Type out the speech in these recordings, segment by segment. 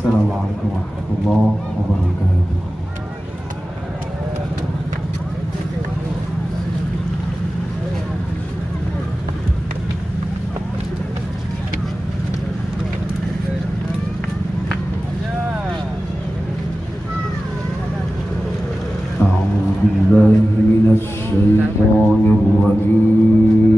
Assalamualaikum warahmatullahi wabarakatuh. أعوذ بالله من الشيطان الرجيم.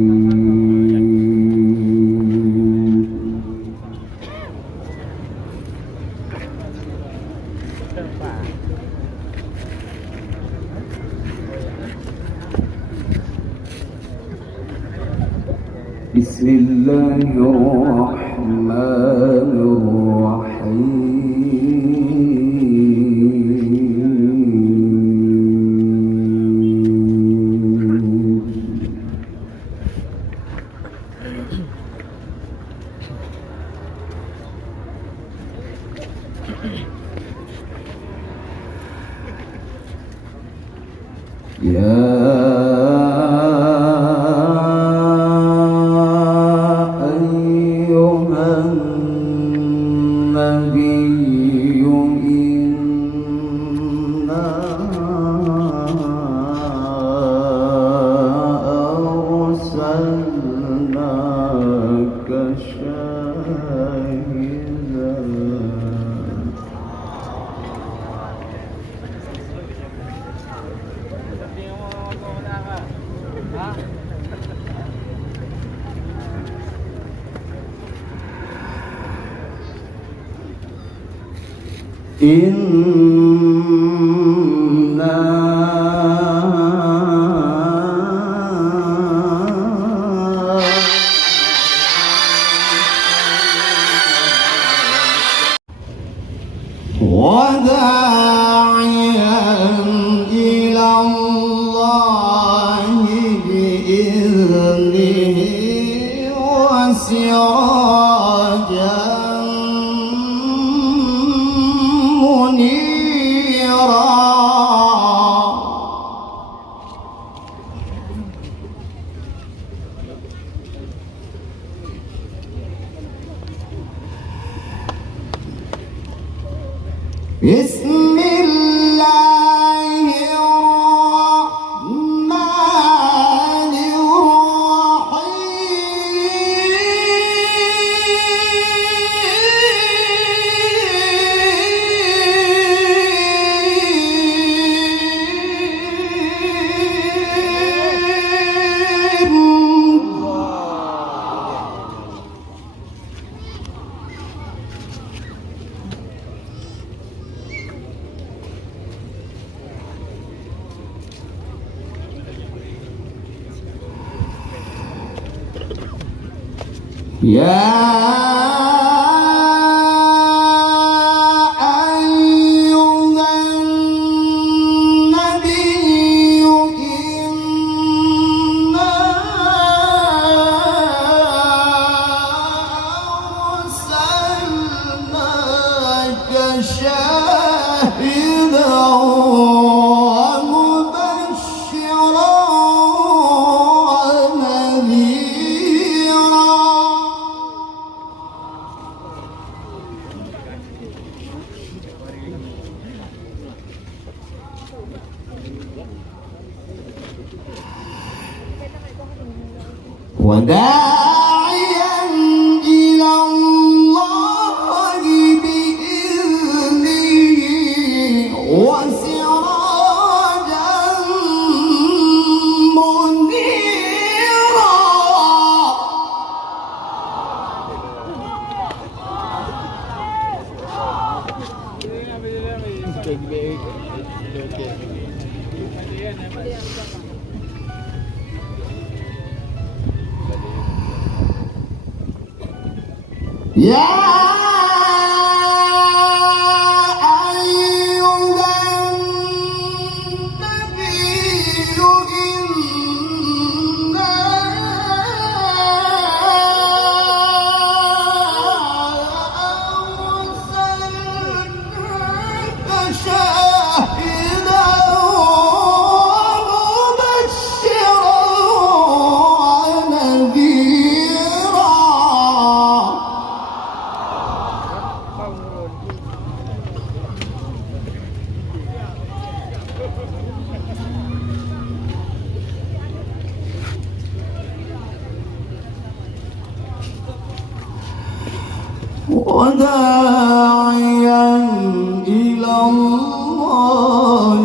بسم الله الرحمن الرحيم. وداعيا إلى الله بإذنه وسراجا منيرا. بسم الله الرحمن يا أيها النبي إنا أرسلناك شاهدا ومبشرا ونذيرا. وداعيا إلى الله بإذنه وسراجا منيرا. يا أيها النبي إنا أرسلناك شاهدا ومبشرا ونذيرا. وداعيا إلى الله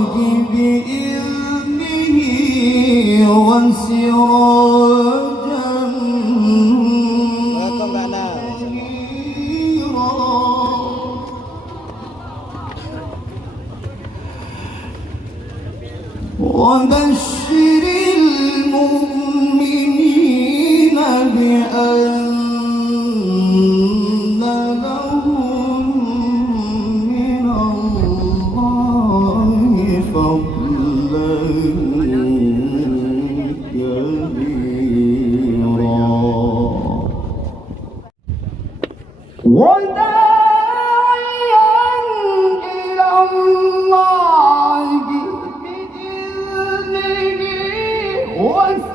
بإذنه وسراجا منيرا وبشر المؤمنين بأن لهم من الله فضلا كبيرا وداعيا إلى الله بإذنه وسراجا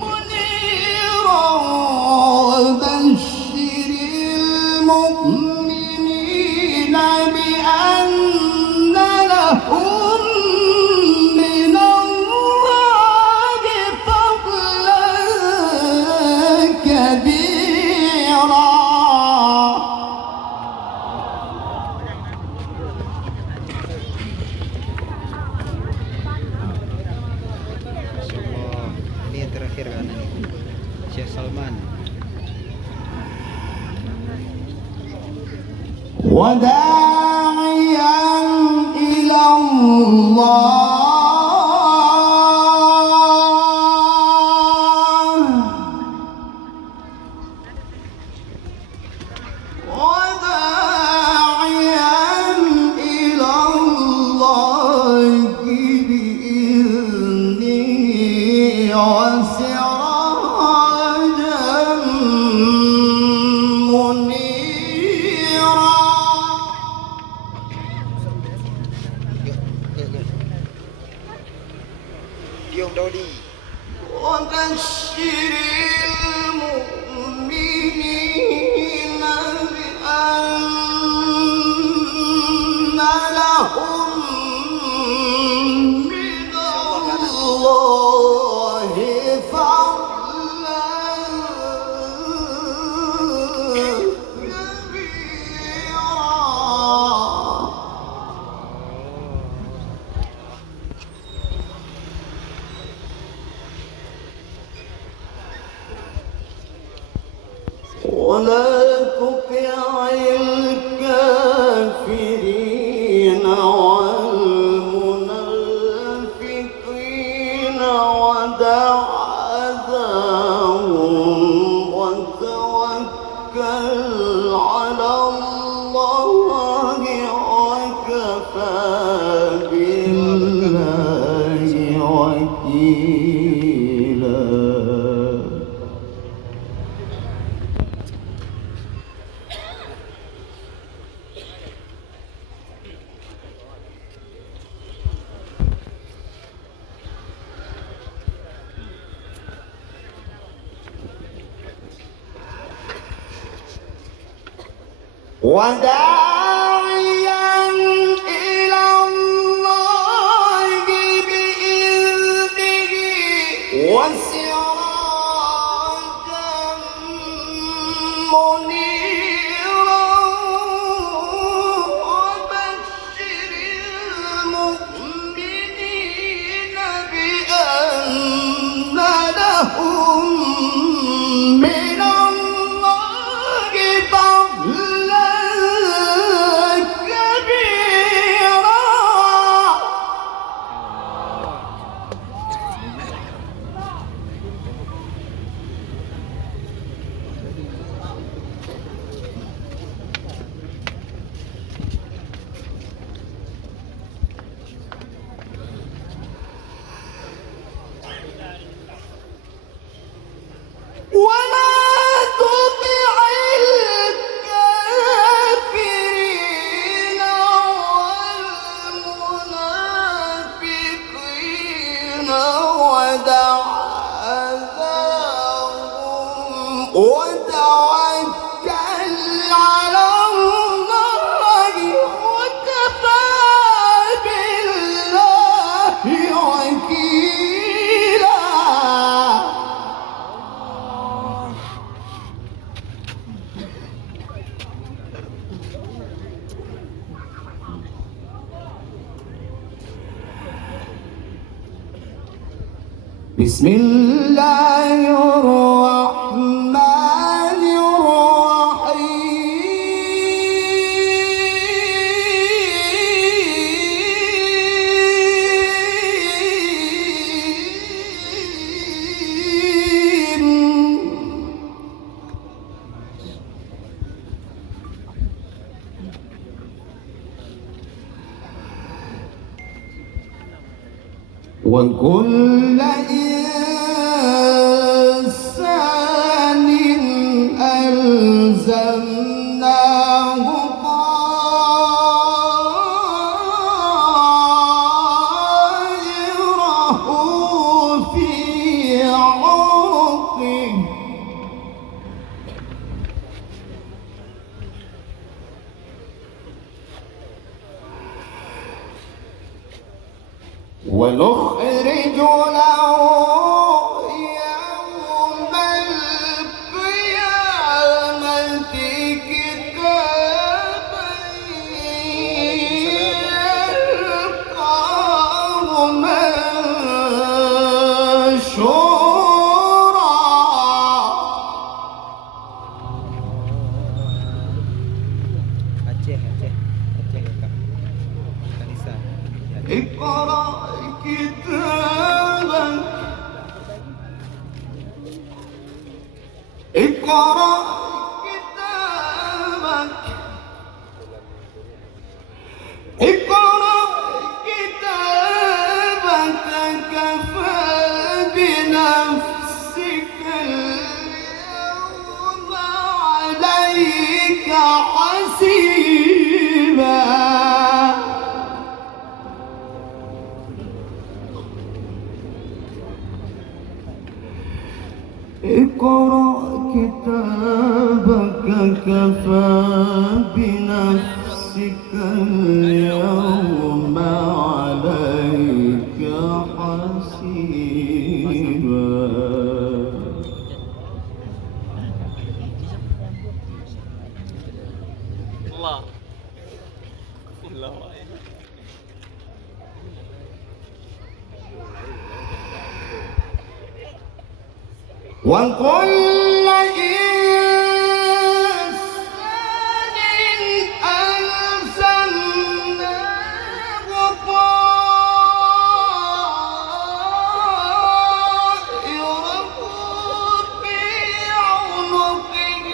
منيرا وبشر المؤمنين بأن لهم من الله فضلا كبيرا Ini yang terakhir kan, Syekh Salman. وداعيا إلى الله وداعيا إلى الله بإذنه وسراجا منيرا Tiung Dodi. وبشر المؤمنين بأن لهم من الله فضلا كبيرا ولا تطع الكافرين والمنافقين ودع أذاهم وتوكل على الله وكفى بالله وكيلا وداعيا إلى الله بإذنه وسراجا منيرا وبشر المؤمنين بأن لهم من الله فضلا كبيرا ولا تطع الكافرين والمنافقين ودع أذاهم وتوكل على الله وكفى بالله وكيلا بسم الله الرحمن الرحيم وكل إنسان ألزمناه طائره في عنقه ونخرج له يوم القيامة كتابا يلقاه منشورا Aceh Kak Kanisa. اقرأ كتابك اقرأ كتابك اقرأ كتابك كفى بنفسك اليوم عليك حسيبا اقرأ كتابك كفى بنفسك اليوم عليك حسيبا الله الله وكل إنسان ألزمناه طائره في عنقه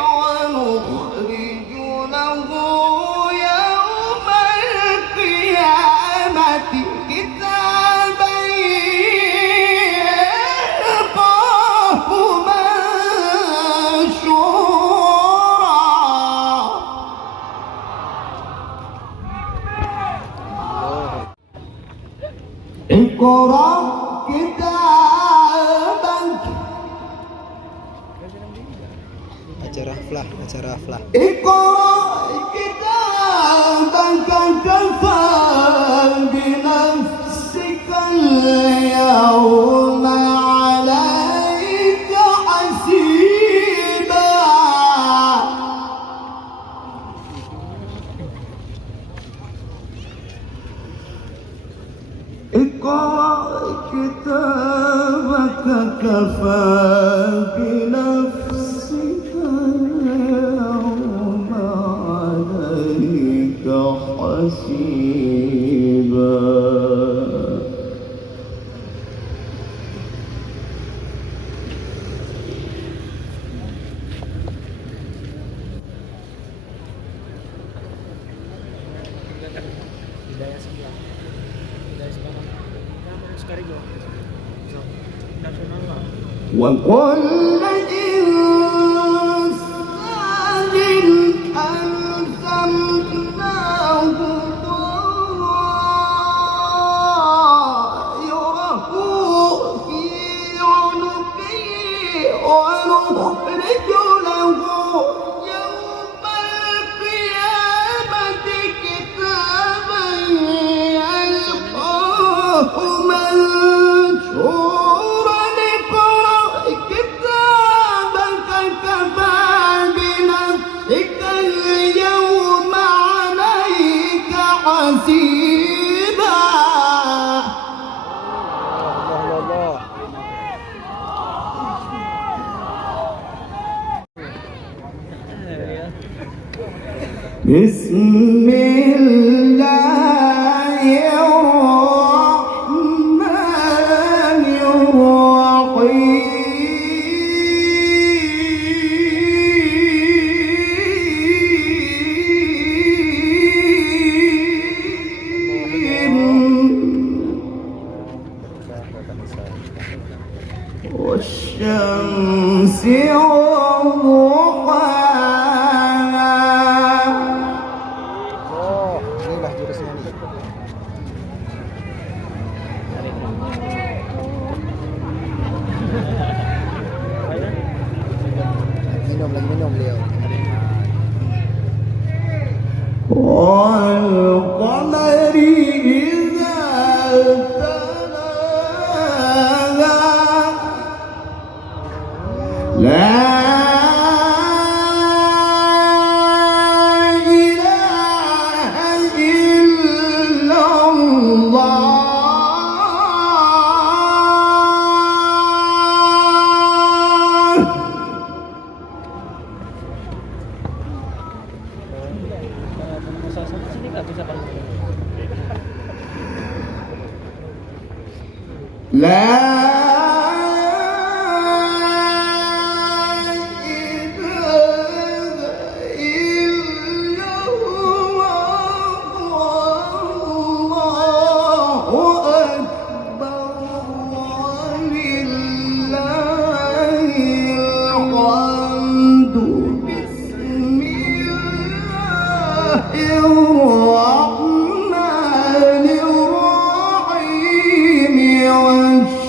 ونخرج له يوم القيامة كتابا يلقاه منشورا اقرأ كتابك Acara Aflah. اقرأ كتابك كفى بنفسك اليوم عليك حسيبا اقرأ كتابك كفى بنفسك اليوم عليك حسيبا وكل إنسان ألزمناه طائره في عنقه ونخرج له يوم القيامة كتابا يلقاه منشورا اقرأ كتابك بسم الله الرحمن الرحيم والشمس وضحاها minum beliau. والقمر إذا تلاها لا إله إلا الله لا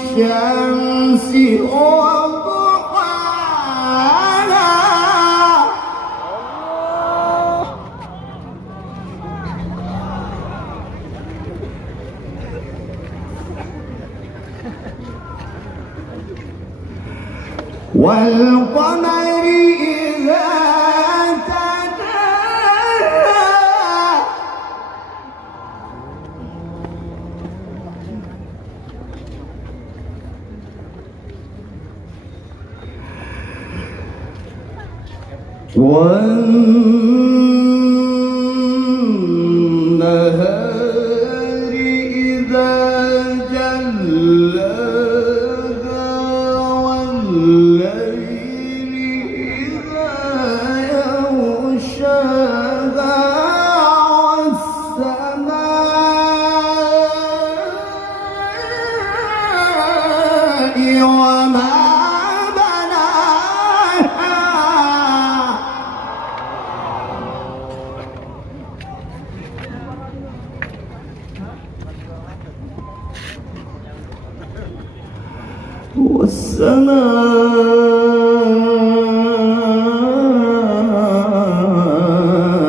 الشمس وضحاها والقمر إذا تلاها والنهار إذا جلاها والليل إذا يغشاها والسماء وما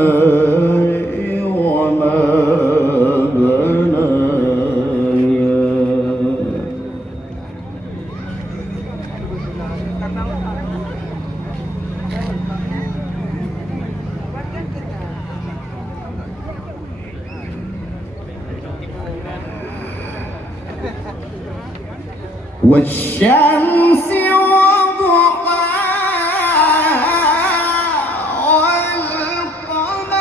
والسماء وما بناها والشمس وضحاها والقمر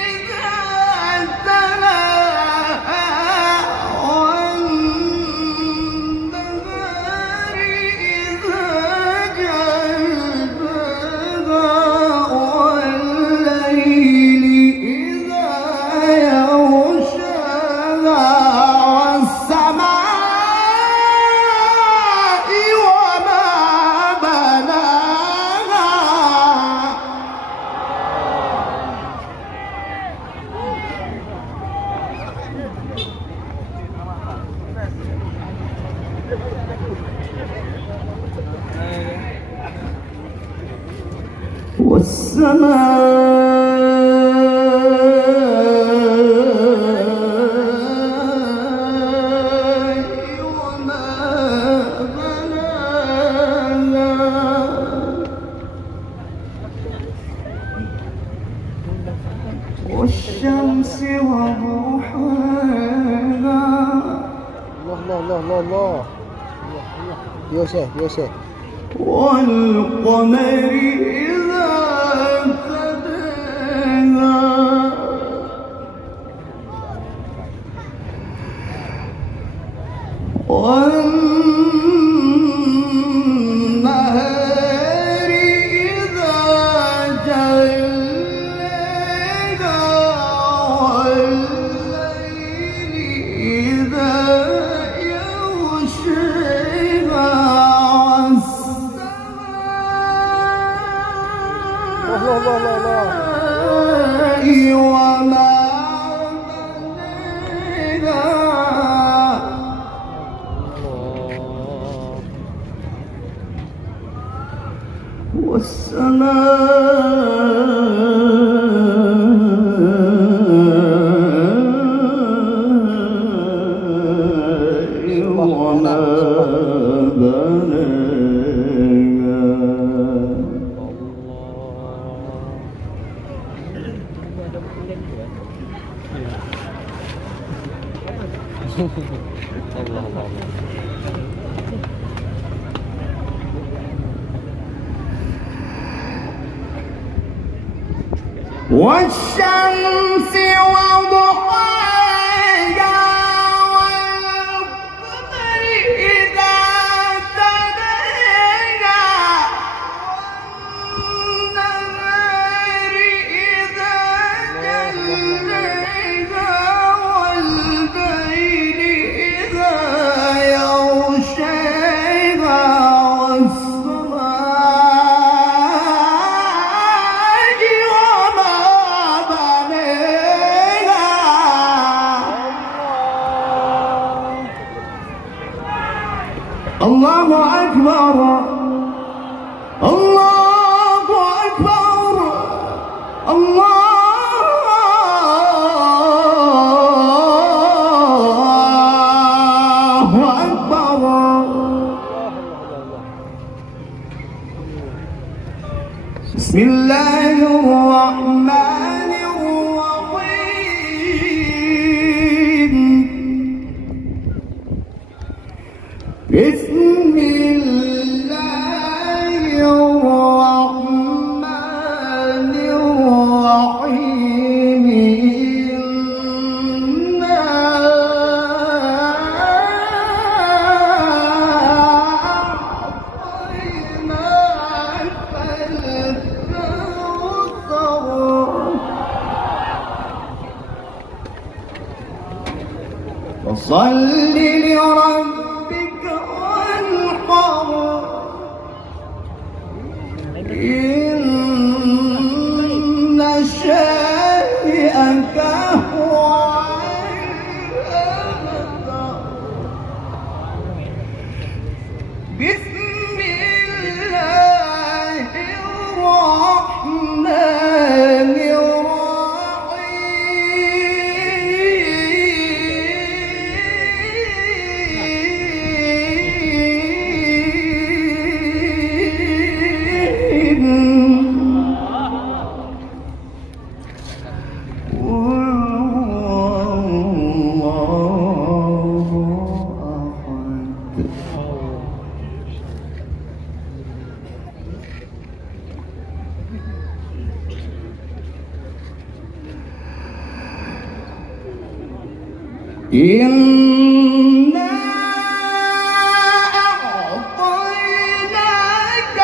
إذا تلاها والنهار إذا جلاها والليل إذا يغشاها والسماء والسماء وما بناها والشمس وضحاها الله Yosef والقمر إذا تلاها وما بنينا والسماء وما بنينا Allah Allah. والشمس وضحاها والقمر إذا تلاها والنهار إذا جلاها والليل إذا يغشاها الله أكبر الله أكبر الله أكبر بسم الله الرحمن الرحيم بسم الله الرحمن الرحيم إنا أعطيناك الكوثر فصل لربك وانحر إن شانئك هو الأبتر بسم الله الرحمن إنا أعطيناك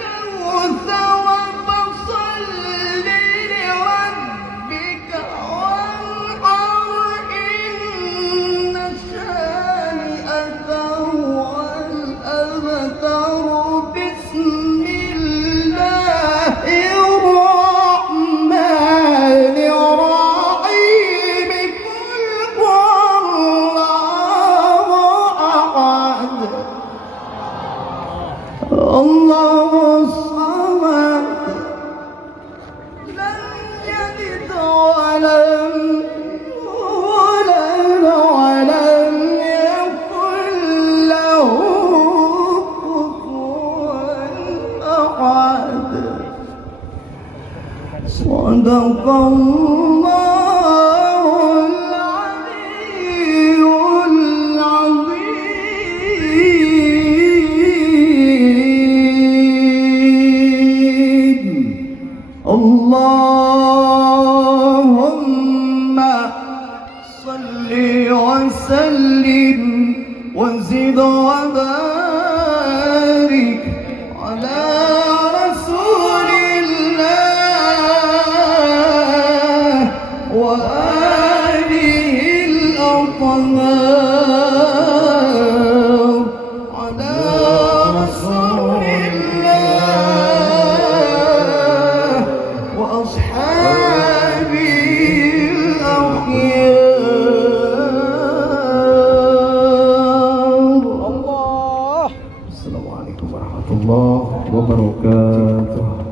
الكوثر فصل لربك وانحر إن شانئك هو الأبتر بسم الله الرحمن الرحيم الله الصمد لم يلد ولم يولد ولم يكن له كفوا أحد صدق الله العلي العظيم اللهم صل وسلم وزد وبارك على رسول الله وآله الأطهار على رسول الله Assalamualaikum warahmatullahi wabarakatuh.